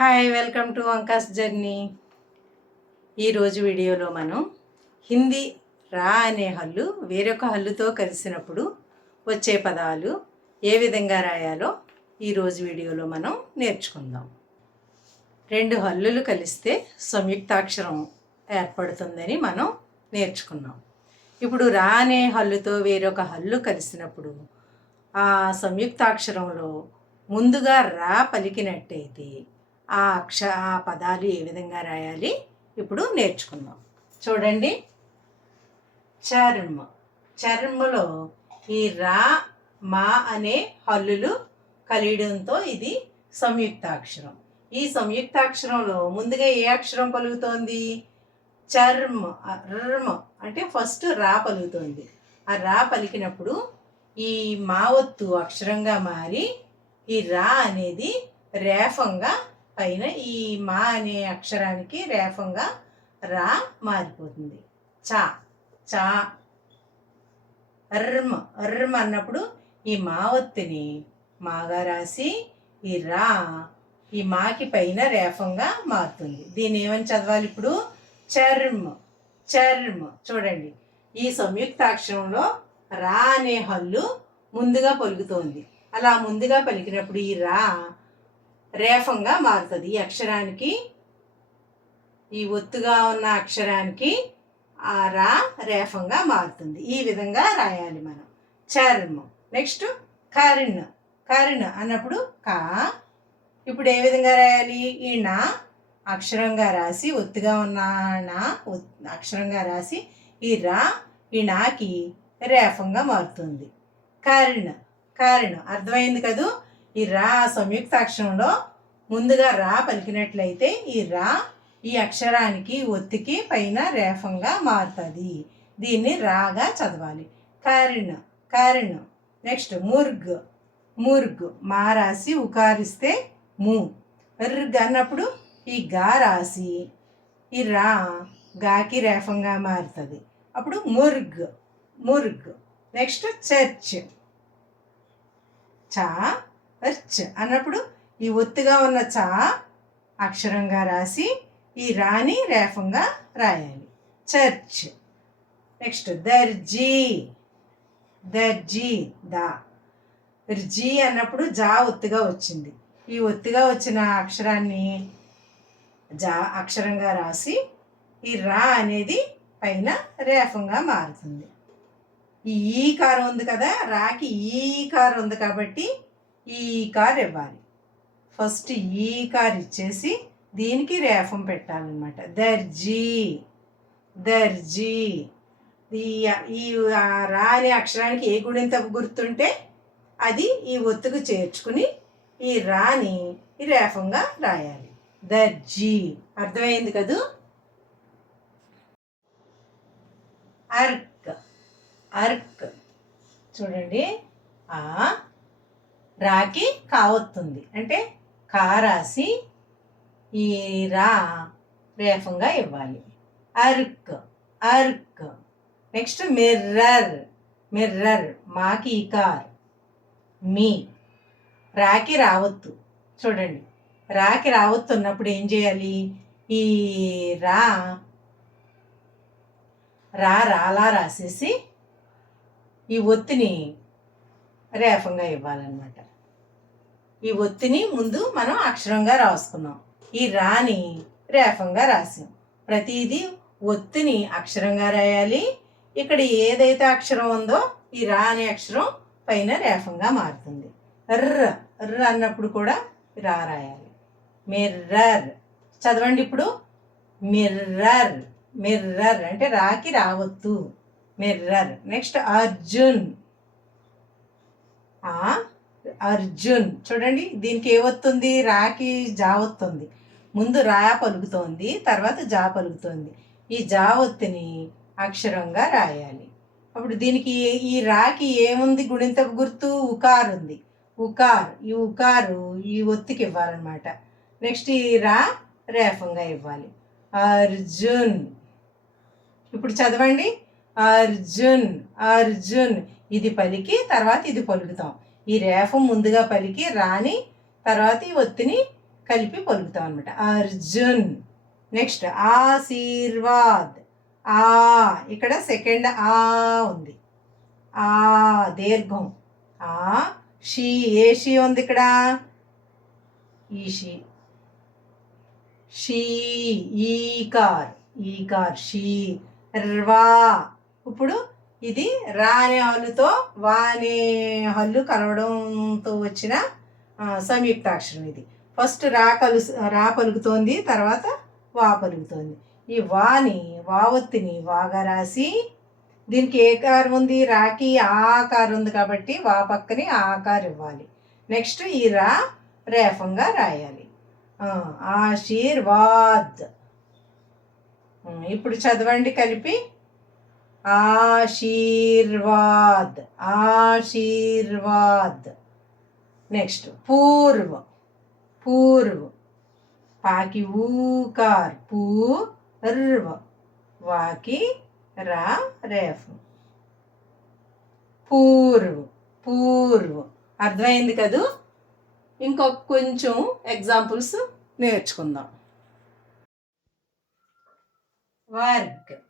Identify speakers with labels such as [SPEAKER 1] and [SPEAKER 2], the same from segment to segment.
[SPEAKER 1] Hi welcome to Ankas journey ఈరోజు వీడియోలో మనం హిందీ రా అనే హల్లు వేరొక హల్లుతో కలిసినప్పుడు వచ్చే పదాలు ఏ విధంగా రాయాలో ఈరోజు వీడియోలో మనం నేర్చుకుందాం. రెండు హల్లులు కలిస్తే సంయుక్తాక్షరం ఏర్పడుతుందని మనం నేర్చుకున్నాం. ఇప్పుడు రా అనే హల్లుతో వేరొక హల్లు కలిసినప్పుడు ఆ సంయుక్తాక్షరంలో ముందుగా రా పలికినట్టయితే ఆ అక్ష ఆ పదాలు ఏ విధంగా రాయాలి? ఇప్పుడు నేర్చుకుందాం. చూడండి. చర్మ. చర్మలో ఈ రా మా అనే హల్లులు కలియడంతో ఇది సంయుక్తాక్షరం. ఈ సంయుక్తాక్షరంలో ముందుగా ఏ అక్షరం పలుకుతోంది చర్మ రర్మ అంటే ఫస్ట్ రా పలుకుతోంది ఆ రా పలికినప్పుడు ఈ మా ఒత్తు అక్షరంగా మారి ఈ రా అనేది రేఫంగా పైన ఈ మా అనే అక్షరానికి రేఫంగా రా మారిపోతుంది. చా చా. అర్మ అర్మ అన్నప్పుడు ఈ మా ఒత్తిని మాగా రాసి ఈ రా ఈ మాకి పైన రేఫంగా మారుతుంది. దీన్ని ఏమని చదవాలి ఇప్పుడు? చర్మ చర్మ. చూడండి. ఈ సంయుక్తాక్షరంలో రా అనే హల్లు ముందుగా పలుకుతోంది. అలా ముందుగా పలికినప్పుడు ఈ రా రేఫంగా మారుతుంది ఈ అక్షరానికి. ఈ ఒత్తుగా ఉన్న అక్షరానికి ఆ రా రేఫంగా మారుతుంది. ఈ విధంగా రాయాలి మనం. చర్మం. నెక్స్ట్ కరిణ. కరిణ అన్నప్పుడు కా. ఇప్పుడు ఏ విధంగా రాయాలి? ఈ నా అక్షరంగా రాసి ఒత్తుగా ఉన్న నా అక్షరంగా రాసి ఈ రా ఈ నాకి రేఫంగా మారుతుంది. కారిణ. కారిణ. అర్థమైంది కదూ? ఈ రా సంయుక్తాక్షరంలో ముందుగా రా పలికినట్లయితే ఈ రా ఈ అక్షరానికి ఒత్తికి పైన రేఫంగా మారుతుంది. దీన్ని రాగా చదవాలి. కారిణ కారిణ. నెక్స్ట్ ముర్గ్ ముర్గ్. మా రాసి ఉకారిస్తే ము. ర్గ్ అన్నప్పుడు ఈ గా రాసి ఈ రా గాకి రేఫంగా మారుతుంది. అప్పుడు ముర్గ్ ముర్గ్. Next church. చా చ్ అన్నప్పుడు ఈ ఒత్తుగా ఉన్న చా అక్షరంగా రాసి ఈ రాని రేఫంగా రాయాలి. చర్చ్. నెక్స్ట్ దర్జీ. దర్జీ దా. జీ అన్నప్పుడు జా ఒత్తుగా వచ్చింది. ఈ ఒత్తుగా వచ్చిన అక్షరాన్ని జా అక్షరంగా రాసి ఈ రా అనేది పైన రేఫంగా మారుతుంది. ఈ ఈ కారు ఉంది కదా? రాకి ఈ కారు ఉంది కాబట్టి ఈ కార్ ఇవ్వాలి. ఫస్ట్ ఈ కార్ ఇచ్చేసి దీనికి రేఫం పెట్టాలన్నమాట. దర్జీ. దర్జీ. ఈ ఈ రా అనే అక్షరానికి ఏ గుడింత గుర్తుంటే అది ఈ ఒత్తుకు చేర్చుకుని ఈ రాని ఈ రేఫంగా రాయాలి. దర్జీ. అర్థమైంది కదూ? అర్క్. అర్క్. చూడండి. ఆ రాకి కావత్తుంది. అంటే కా రాసి ఈ రా రేఫంగా ఇవ్వాలి. అర్క్ అర్క్. నెక్స్ట్ మిర్రర్ మిర్రర్ మాకి కార్ మీ. రాకి రావత్తు చూడండి రాకి రావత్తు ఉన్నప్పుడు ఏం చేయాలి? ఈ రా రా రాలా రాసేసి ఈ ఒత్తిని రేఫంగా ఇవ్వాలన్నమాట. ఈ ఒత్తిని ముందు మనం అక్షరంగా రాసుకున్నాం ఈ రాని రేఫంగా రాసాం. ప్రతిదీ ఒత్తిని అక్షరంగా రాయాలి. ఇక్కడ ఏదైతే అక్షరం ఉందో ఈ రా అనే అక్షరం పైన రేఫంగా మారుతుంది. ర్ర ర్ర అన్నప్పుడు కూడా రా రాయాలి. మిర్రర్. చదవండి ఇప్పుడు. మిర్రర్ మిర్రర్ అంటే రాకి రావద్దు. మిర్రర్. నెక్స్ట్ అర్జున్. ఆ అర్జున్. చూడండి దీనికి ఏ వస్తుంది రాకి జా వస్తుంది ముందు రా పలుకుతోంది తర్వాత జా పలుకుతోంది. ఈ జా ఒత్తిని అక్షరంగా రాయాలి. అప్పుడు దీనికి ఈ రాకి ఏముంది? గుణింతపు గుర్తు ఉకార్ ఉంది. ఉకార్ ఈ ఉకారు ఈ ఒత్తికి ఇవ్వాలన్నమాట. నెక్స్ట్ ఈ రా రేఫంగా ఇవ్వాలి. అర్జున్. ఇప్పుడు చదవండి. అర్జున్ అర్జున్. ఇది పలికి తర్వాత ఇది పలుకుతాం. ఈ రేఫం ముందుగా పలికి రాని తర్వాత ఈ ఒత్తిని కలిపి పలుకుతాం అనమాట అర్జున్. నెక్స్ట్ ఆశీర్వాద్. ఆ ఇక్కడ సెకండ్ ఆ ఉంది. ఆ దీర్ఘం. ఆ షీ ఏ షీ ఉంది ఇక్కడ? ఈ షీ. షీ ఈకార్. ఈకార్ షీ. ర్వా. ఇప్పుడు ఇది రా హల్లుతో వానే హల్లు కలవడంతో వచ్చిన సంయుక్తాక్షరం ఇది. ఫస్ట్ రా కలు రా పలుకుతోంది తర్వాత వా పలుకుతోంది. ఈ వాని వావత్తిని వాగా రాసి దీనికి ఏ కారు ఉంది? రాకి ఆకారం ఉంది కాబట్టి వా పక్కని ఆకారం ఇవ్వాలి. నెక్స్ట్ ఈ రా రేఫంగా రాయాలి. ఆశీర్వాద్. ఇప్పుడు చదవండి కలిపి. ఆశీర్వాద్ ఆశీర్వాద్. నెక్స్ట్ పూర్వ్ పూర్వ్. పాకి ఊకార్ పూర్వ వాకి రా రేఫ్. పూర్వ్ పూర్వ్. అర్థమైంది కదూ? ఇంకొక కొంచెం ఎగ్జాంపుల్స్ నేర్చుకుందాం. వర్గ్.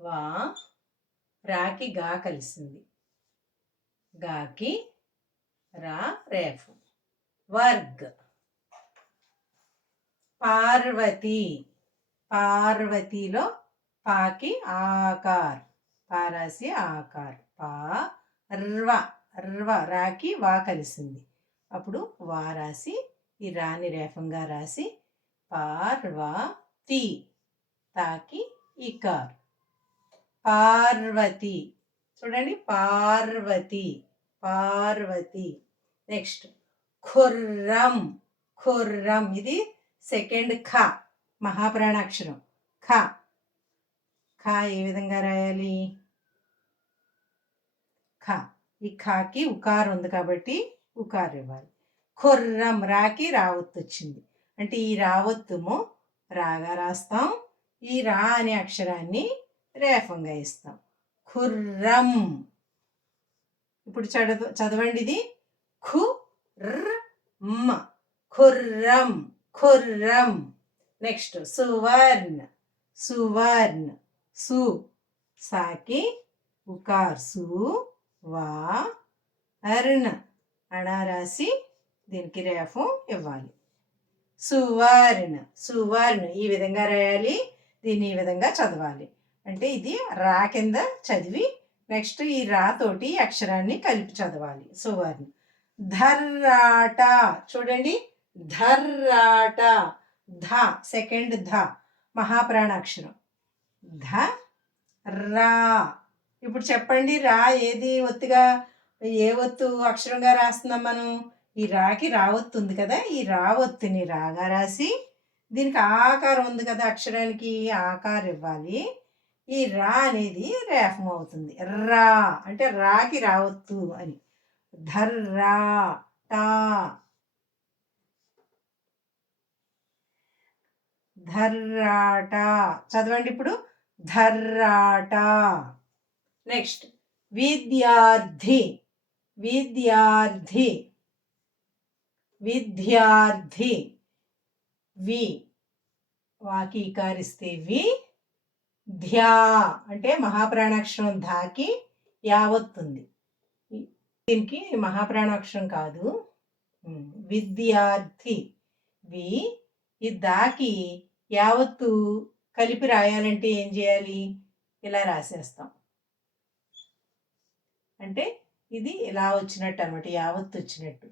[SPEAKER 1] వా రాకి గా కలిసింది. గాకి రా రేఫ్. వర్గ్. పార్వతి. పార్వతిలో పాకి ఆకార్. పారాసి ఆకార్. పా ర్వ. ర్వ రాకి వా కలిసింది. అప్పుడు వా రాసి ఈ రాని రేఫంగా రాసి పార్వతి. తాకి ఇకార్. పార్వతి. చూడండి పార్వతి పార్వతి. నెక్స్ట్ ఖుర్రం ఖుర్రం. ఇది సెకండ్ ఖ మహాప్రాణాక్షరం. ఖ ఖ ఏ విధంగా రాయాలి? ఖ ఈ ఖాకి ఉకార్ ఉంది కాబట్టి ఉకార్ ఇవ్వాలి. ఖుర్రం రాకి రావత్తు వచ్చింది. అంటే ఈ రావత్తుము రాగా రాస్తాం. ఈ రా అనే అక్షరాన్ని రేఫంగా ఇస్తాం. ఖుర్రం. ఇప్పుడు చదవ చదవండి ఇది. ఖు ర్ మ ఖుర్రం. ఖుర్రం. నెక్స్ట్ సువర్ణ. సువర్ణ. సు. సాకి. ఉకార్. సు. వా. అర్ణ. అణ రాసి దీనికి రేఫం ఇవ్వాలి. సువర్ణ. సువర్ణ. ఈ విధంగా రాయాలి. దీన్ని ఈ విధంగా చదవాలి. అంటే ఇది రా కింద చదివి నెక్స్ట్ ఈ రా తోటి అక్షరాన్ని కలిపి చదవాలి. సువర్ణ ధర్రాట. చూడండి. ధర్రాట. ధ సెకండ్ ధ. మహాప్రాణాక్షరం. ధ రా. ఇప్పుడు చెప్పండి రా ఏది ఒత్తుగా ఏ ఒత్తు అక్షరంగా రాస్తున్నాం మనం? ఈ రాకి రావత్తు ఉంది కదా ఈ రావత్తుని రాగా రాసి దీనికి ఆకారం ఉంది కదా అక్షరానికి ఆకారం ఇవ్వాలి. ఈ రా అనేది రేఫం అవుతుంది. రా అంటే రాకి రావద్దు అని. ధర్రా టా. ధర్రాట చదవండి ఇప్పుడు. ధర్రాట నెక్స్ట్. విద్యార్థి. విద్యార్థి. విద్యార్థి. వి. వాకీకారిస్తే వి. ధ్యా అంటే మహాప్రాణాక్షరం ధాకి యావత్తుంది. దీనికి మహాప్రాణాక్షరం కాదు. విద్యార్థి. వి ఈ దాకి యావత్తు కలిపి రాయాలంటే ఏం చేయాలి? ఇలా రాసేస్తాం. అంటే ఇది ఇలా వచ్చినట్టు అనమాట యావత్తు వచ్చినట్టు.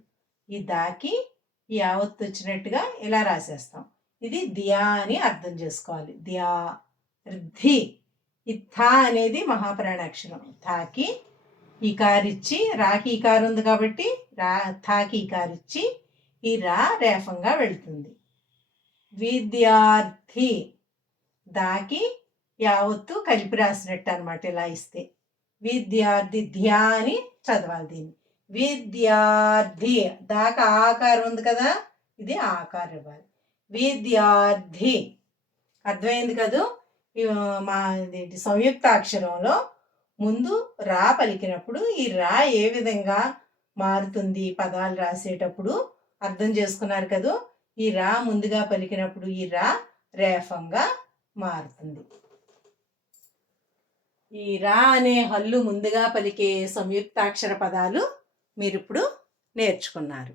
[SPEAKER 1] ఈ దాకి యావత్తు వచ్చినట్టుగా ఇలా రాసేస్తాం. ఇది దియా అని అర్థం చేసుకోవాలి. దియా ధి ఈ అనేది మహాప్రాణాక్షరం. థాకి ఈకారిచ్చి రాకి ఈకారు ఉంది కాబట్టి రా థాకి ఈకారిచ్చి ఈ రా రేఫంగా వెళ్తుంది. విద్యార్థి. దాకి యావత్తు కలిపి రాసినట్టు అనమాట ఇలా ఇస్తే. విద్యార్థి ధ్యా అని చదవాలి దీన్ని. విద్యార్థి. దాకా ఆకారం ఉంది కదా ఇది ఆకారం ఇవ్వాలి. విద్యార్థి. అర్థమైంది కదూ? మా ఇది సంయుక్తాక్షరంలో ముందు రా పలికినప్పుడు ఈ రా ఏ విధంగా మారుతుంది పదాలు రాసేటప్పుడు అర్థం చేసుకున్నారు కదూ? ఈ రా ముందుగా పలికినప్పుడు ఈ రా రేఫంగా మారుతుంది. ఈ రా అనే హల్లు ముందుగా పలికే సంయుక్తాక్షర పదాలు మీరు ఇప్పుడు నేర్చుకున్నారు.